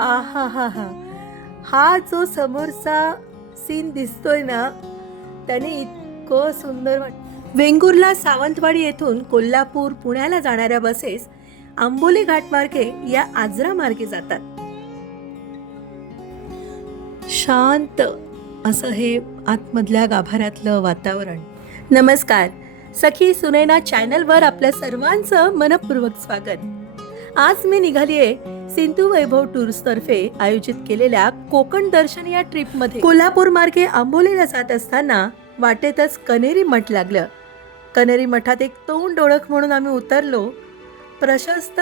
आहा हा हा. हा जो समोरचा सीन दिसतोय ना त्याने इतकं सुंदर वाट वेंगुर्ला सावंतवाडी येथून कोल्हापूर पुण्याला जाणाऱ्या बसेस आंबोली घाटमार्गे या आजरा मार्गे जातात. शांत असं हे आतमधल्या गाभाऱ्यातलं वातावरण. नमस्कार. सखी सुनैना चॅनलवर आपल्या सर्वांचं मनपूर्वक स्वागत. आज मी निघालीये सिंधू वैभव टूर्स तर्फे आयोजित केलेल्या कोकण दर्शन या ट्रिपमध्ये कोल्हापूर मार्गे आंबोलीला जात असताना वाटेतच कनेरी मठ लागलं. कनेरी मठात एक तोंड ओळख म्हणून आम्ही उतरलो. प्रशस्त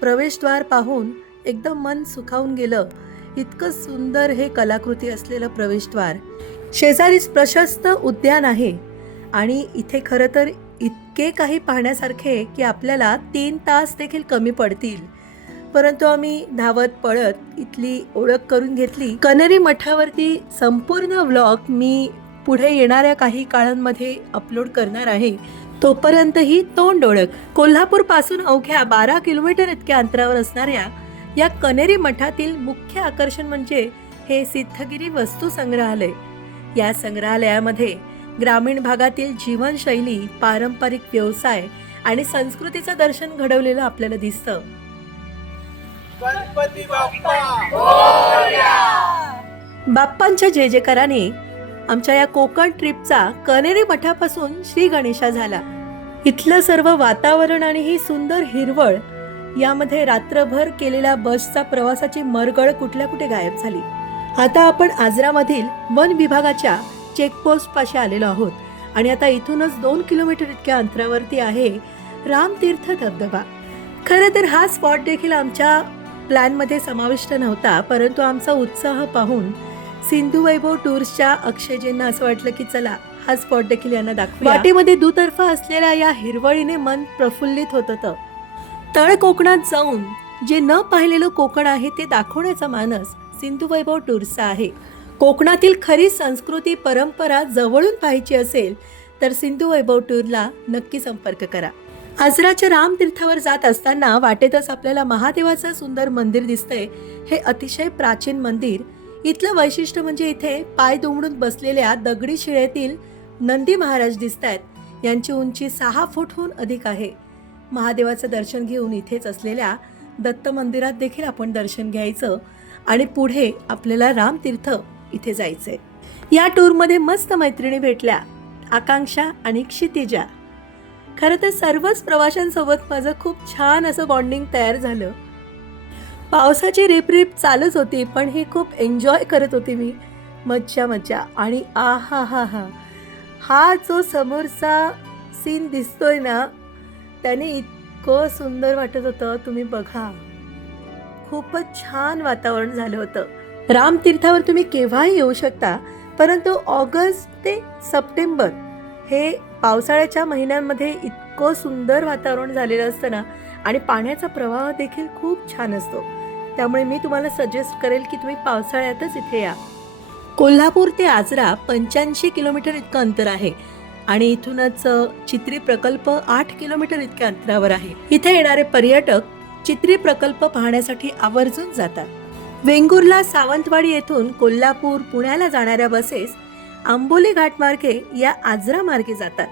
प्रवेशद्वार पाहून एकदम मन सुखावून गेलं. इतकं सुंदर हे कलाकृती असलेलं प्रवेशद्वार. शेजारीच प्रशस्त उद्यान आहे. आणि इथे खरं तर इतके काही पाहण्यासारखे की आपल्याला तीन तास देखील कमी पडतील. परंतु आम्ही धावत पळत इथली ओळख करून घेतली. कनेरी मठावरती संपूर्ण व्लॉग मी पुढे येणाऱ्या काही काळांमध्ये अपलोड करणार आहे. तोपर्यंत ही तोंड ओळख. कोल्हापूरपासून अवघ्या बारा किलोमीटर इतक्या अंतरावर असणाऱ्या या कनेरी मठातील मुख्य आकर्षण म्हणजे हे सिद्धगिरी वस्तू संग्रहालय. या संग्रहालयामध्ये ग्रामीण भागातील जीवनशैली पारंपरिक व्यवसाय आणि संस्कृतीचं दर्शन घडवलेलं आपल्याला दिसतं. गणपती बाप्पा. बाप्पांच्या जय जयकाराने आमच्या या कोकण ट्रिपचा कनेरी मठापासून श्री गणेशा झाला. इथलं सर्व वातावरण आणि ही सुंदर हिरवळ यामध्ये रात्रभर केलेल्या बसचा प्रवासाची मरगळ कुठल्या कुठे गायब झाली. आता आपण आजरामधील वन विभागाच्या चेकपोस्ट पाशी आलेलो आहोत आणि आता इथूनच दोन किलोमीटर इतक्या अंतरावरती आहे रामतीर्थ धबधबा. खरं तर हा स्पॉट देखील आमच्या प्लॅनमध्ये समाविष्ट नव्हता परंतु आमचा उत्साह पाहून सिंधू वैभव टूर्सच्या अक्षयजींना असं वाटलं की चला हा स्पॉट देखील यांना दाखवा वाटेमध्ये दुतर्फा असलेल्या या हिरवळीने मन प्रफुल्लित होत होतं. तळ कोकणात जाऊन जे न पाहिलेलं कोकण आहे ते दाखवण्याचा मानस सिंधू वैभव टूर्सचा आहे. कोकणातील खरी संस्कृती परंपरा जवळून पाहायची असेल तर सिंधू वैभव टूरला नक्की संपर्क करा. आजराच्या रामतीर्थावर जात असताना वाटेतच आपल्याला महादेवाचं सुंदर मंदिर दिसतंय. हे अतिशय प्राचीन मंदिर. इथलं वैशिष्ट्य म्हणजे इथे पाय दुमडून बसलेल्या दगडी शिळेतील नंदी महाराज दिसत आहेत यांची उंची सहा फूटहून अधिक आहे. महादेवाचं दर्शन घेऊन इथेच असलेल्या दत्त मंदिरात देखील आपण दर्शन घ्यायचं आणि पुढे आपल्याला रामतीर्थ इथे जायचंय. या टूरमध्ये मस्त मैत्रिणी भेटल्या. आकांक्षा आणि क्षितिजा. खरं तर सर्वच प्रवाशांसोबत माझं खूप छान असं बॉन्डिंग तयार झालं. पावसाची रिपरिप चालूच होती पण ही खूप एन्जॉय करत होती मी. मज्जा मज्जा. आणि आ हा हा. हा हा जो समोरचा सीन दिसतोय ना त्याने इतकं सुंदर वाटत होतं तुम्ही बघा. खूपच छान वातावरण झालं होतं. रामतीर्थावर तुम्ही केव्हाही येऊ शकता परंतु ऑगस्ट ते सप्टेंबर हे पावसाळ्याच्या महिन्यांमध्ये इतकं सुंदर वातावरण झालेलं असतं ना आणि पाण्याचा प्रवाह देखील खूप छान असतो. त्यामुळे मी तुम्हाला सजेस्ट करेल की तुम्ही पावसाळ्यातच इथे या. कोल्हापूर ते आजरा पंच्याऐंशी किलोमीटर इतकं अंतर आहे आणि इथूनच चित्री प्रकल्प आठ किलोमीटर इतक्या अंतरावर आहे. इथे येणारे पर्यटक चित्री प्रकल्प पाहण्यासाठी आवर्जून जातात. वेंगुर्ला सावंतवाडी येथून कोल्हापूर पुण्याला जाणाऱ्या बसेस आंबोली घाट मार्गे या आजरा मार्गे जातात.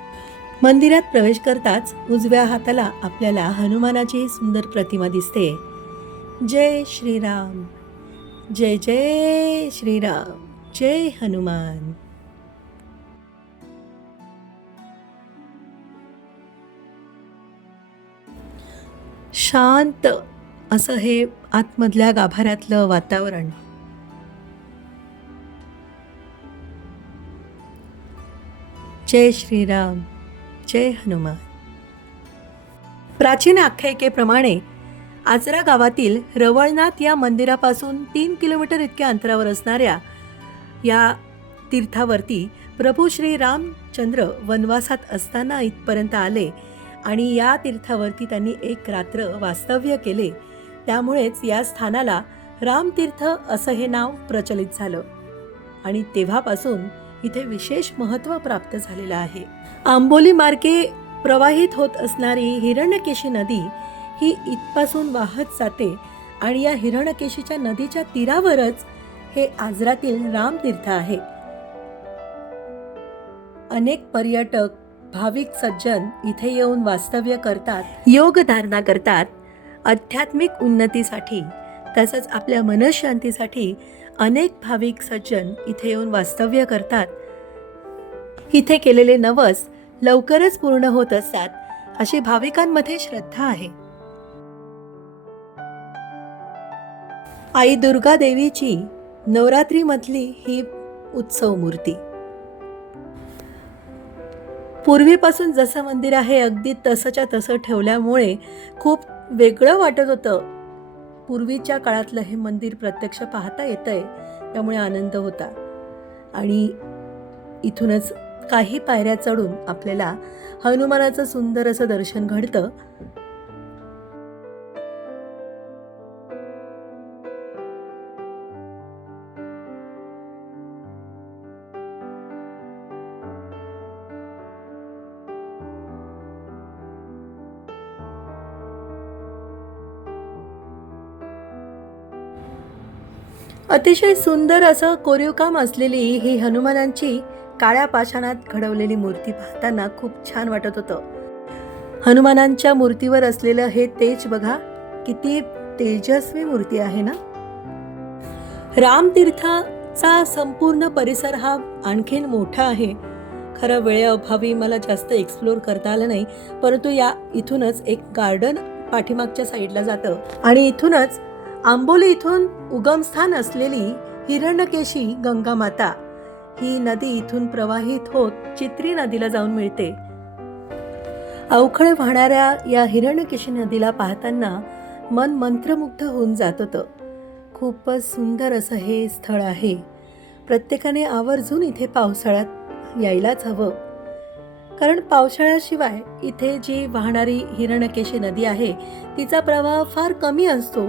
मंदिरात प्रवेश करताच उजव्या हाताला आपल्याला हनुमानाची सुंदर प्रतिमा दिसते. जय श्रीराम. जय जय श्रीराम. जय हनुमान. शांत असं हे आतमधल्या गाभाऱ्यातलं वातावरण. जय श्रीराम जय हनुमान. प्राचीन आख्यायिकेप्रमाणे आजरा गावातील रवळनाथ या मंदिरापासून तीन किलोमीटर इतक्या अंतरावर असणाऱ्या या तीर्थावरती प्रभू श्री रामचंद्र वनवासात असताना इथपर्यंत आले आणि या तीर्थावरती त्यांनी एक रात्र वास्तव्य केले. त्यामुळेच या स्थानाला रामतीर्थ असं हे नाव प्रचलित झालं. आणि तेव्हापासून इथे विशेष महत्त्व प्राप्त झालेलं आहे. आंबोली मार्गे प्रवाहित होत असणारी हिरण्यकेशी नदी ही इथपासून वाहत जाते आणि या हिरणकेशीच्या नदीच्या तीरावरच हे आजरातील रामतीर्थ आहे. अनेक पर्यटक भाविक सज्जन इथे येऊन वास्तव्य करतात योग धारणा करतात आध्यात्मिक उन्नतीसाठी तसंच आपल्या मनशांतीसाठी अनेक भाविक सज्जन इथे येऊन वास्तव्य करतात. इथे केलेले नवस लवकरच पूर्ण होत असतात अशी भाविकांमध्ये श्रद्धा आहे. आई दुर्गा देवीची नवरात्रीमधली ही उत्सव मूर्ती. पूर्वीपासून जसं मंदिर आहे अगदी तसंच्या तसं ठेवल्यामुळे खूप वेगळं वाटत होतं. पूर्वीच्या काळातलं हे मंदिर प्रत्यक्ष पाहता येतं आहे त्यामुळे आनंद होता. आणि इथूनच काही पायऱ्या चढून आपल्याला हनुमानाचं सुंदर असं दर्शन घडतं. अतिशय सुंदर असं कोरीवकाम असलेली ही हनुमानांची काळ्या पाषाणात घडवलेली मूर्ती पाहताना खूप छान वाटत होतं. हनुमानांच्या मूर्तीवर असलेलं हे तेज बघा किती तेजस्वी मूर्ती आहे ना? रामतीर्थाचा संपूर्ण परिसर हा आणखीन मोठा आहे. खरं वेळेअभावी मला जास्त एक्सप्लोर करता आलं नाही परंतु या इथूनच एक गार्डन पाठीमागच्या साईडला जातं. आणि इथूनच आंबोली इथून उगमस्थान असलेली हिरण्यकेशी गंगा माता ही नदी इथून प्रवाहित होत चित्री नदीला जाऊन मिळते. अवखळ वाहणाऱ्या या हिरण्यकेशी नदीला पाहताना मन मंत्रमुग्ध होऊन जात होतं. खूपच सुंदर असं हे स्थळ आहे. प्रत्येकाने आवर्जून इथे पावसाळ्यात यायलाच हवं. कारण पावसाळ्याशिवाय इथे जी वाहणारी हिरण्यकेशी नदी आहे तिचा प्रवाह फार कमी असतो.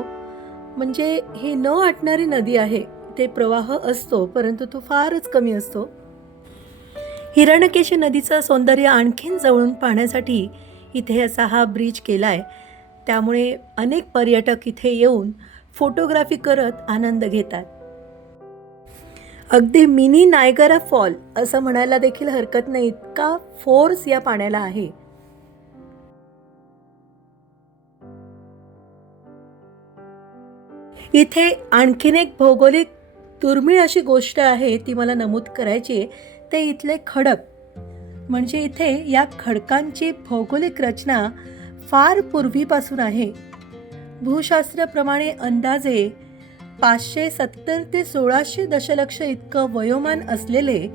म्हणजे ही न आटणारी नदी आहे. ते प्रवाह असतो परंतु तो फारच कमी असतो. हिरणकेशी नदीचं सौंदर्य आणखीन जवळून पाहण्यासाठी इथे असा हा ब्रिज केला आहे त्यामुळे अनेक पर्यटक इथे येऊन फोटोग्राफी करत आनंद घेतात. अगदी मिनी नायगरा फॉल असं म्हणायला देखील हरकत नाही. इतका फोर्स या पाण्याला आहे. इथे आणखीन एक भौगोलिक दुर्मिळ अशी गोष्ट आहे ती मला नमूद करायची आहे. ते इथले खडक. म्हणजे इथे या खडकांची भौगोलिक रचना फार पूर्वीपासून आहे. भूशास्त्रप्रमाणे अंदाजे पाचशे सत्तर ते सोळाशे दशलक्ष इतकं वयोमान असलेले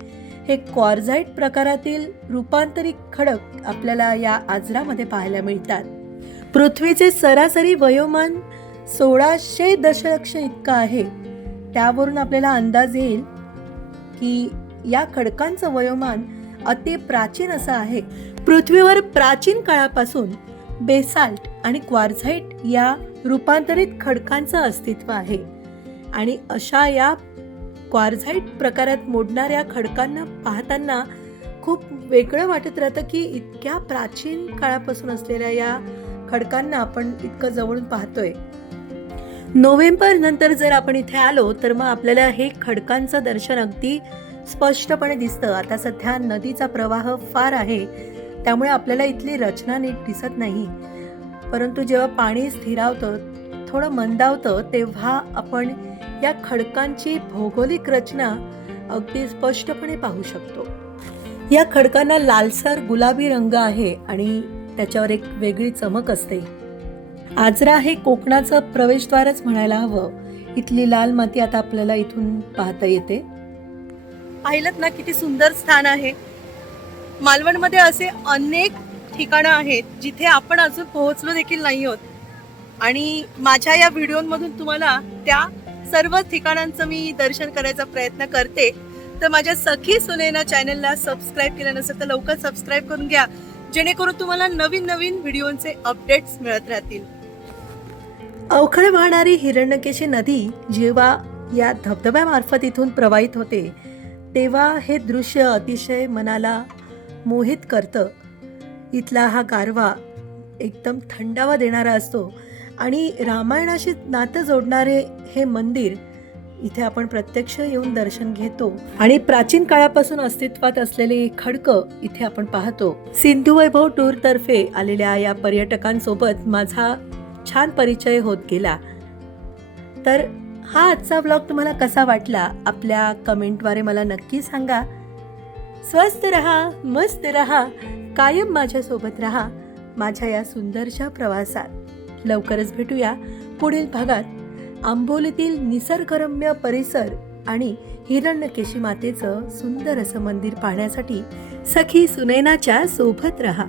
हे क्वार्झाईट प्रकारातील रूपांतरित खडक आपल्याला या आजरामध्ये पाहायला मिळतात. पृथ्वीचे सरासरी वयोमान सोळाशे दशलक्ष इतकं आहे. त्यावरून आपल्याला अंदाज येईल की या खडकांचं वयोमान अति प्राचीन असं आहे. पृथ्वीवर प्राचीन काळापासून बेसाल्ट आणि क्वार्झाईट या रूपांतरित खडकांचं अस्तित्व आहे. आणि अशा या क्वार्झाईट प्रकारात मोडणाऱ्या खडकांना पाहताना खूप वेगळं वाटत राहतं की इतक्या प्राचीन काळापासून असलेल्या या खडकांना आपण इतकं जवळून पाहतोय. नोव्हेंबर नंतर जर आपण इथे आलो तर मग आपल्याला हे खडकांचं दर्शन अगदी स्पष्टपणे दिसतं. आता सध्या नदीचा प्रवाह फार आहे त्यामुळे आपल्याला इथली रचना नीट दिसत नाही. परंतु जेव्हा पाणी स्थिरावतं थोडं मंदावतं तेव्हा आपण या खडकांची भौगोलिक रचना अगदी स्पष्टपणे पाहू शकतो. या खडकांना लालसर गुलाबी रंग आहे आणि त्याच्यावर एक वेगळी चमक असते. आजरा हे कोकणाचं प्रवेशद्वारच म्हणायला हवं. इथली लाल माती आता आपल्याला इथून पाहता येते. पाहिलं ना किती सुंदर स्थान आहे. मालवणमध्ये असे अनेक ठिकाणं आहेत जिथे आपण अजून पोहोचलो देखील नाही आहोत. आणि माझ्या या व्हिडिओमधून तुम्हाला त्या सर्व ठिकाणांचं मी दर्शन करायचा प्रयत्न करते. तर माझ्या सखी सुनेना चॅनलला सबस्क्राईब केलं नसेल तर लवकर सबस्क्राईब करून घ्या. जेणेकरून तुम्हाला नवीन नवीन व्हिडिओचे अपडेट्स मिळत राहतील. अवखळ वाहणारी हिरण्यकेशी नदी जेव्हा या धबधब्यामार्फत इथून प्रवाहित होते तेव्हा हे दृश्य अतिशय मनाला मोहित करतं. इथला हा गारवा एकदम थंडावा देणारा असतो आणि रामायणाशी नातं जोडणारे हे मंदिर इथे आपण प्रत्यक्ष येऊन दर्शन घेतो. आणि प्राचीन काळापासून अस्तित्वात असलेले खडकं इथे आपण पाहतो. सिंधू वैभव टूर तर्फे आलेल्या या पर्यटकांसोबत माझा छान परिचय होत गेला. तर हा आजचा ब्लॉग तुम्हाला कसा वाटला? आपल्या कमेंटद्वारे मला नक्की सांगा. स्वस्त रहा मस्त रहा कायम माझ्यासोबत रहा माझ्या या सुंदरशा प्रवासात. लवकरच भेटूया पुढील भागात. आंबोलीतील निसर्गरम्य परिसर आणि हिरण्यकेशी मातेचं सुंदर असं मंदिर पाहण्यासाठी सखी सुनैनाच्या सोबत रहा.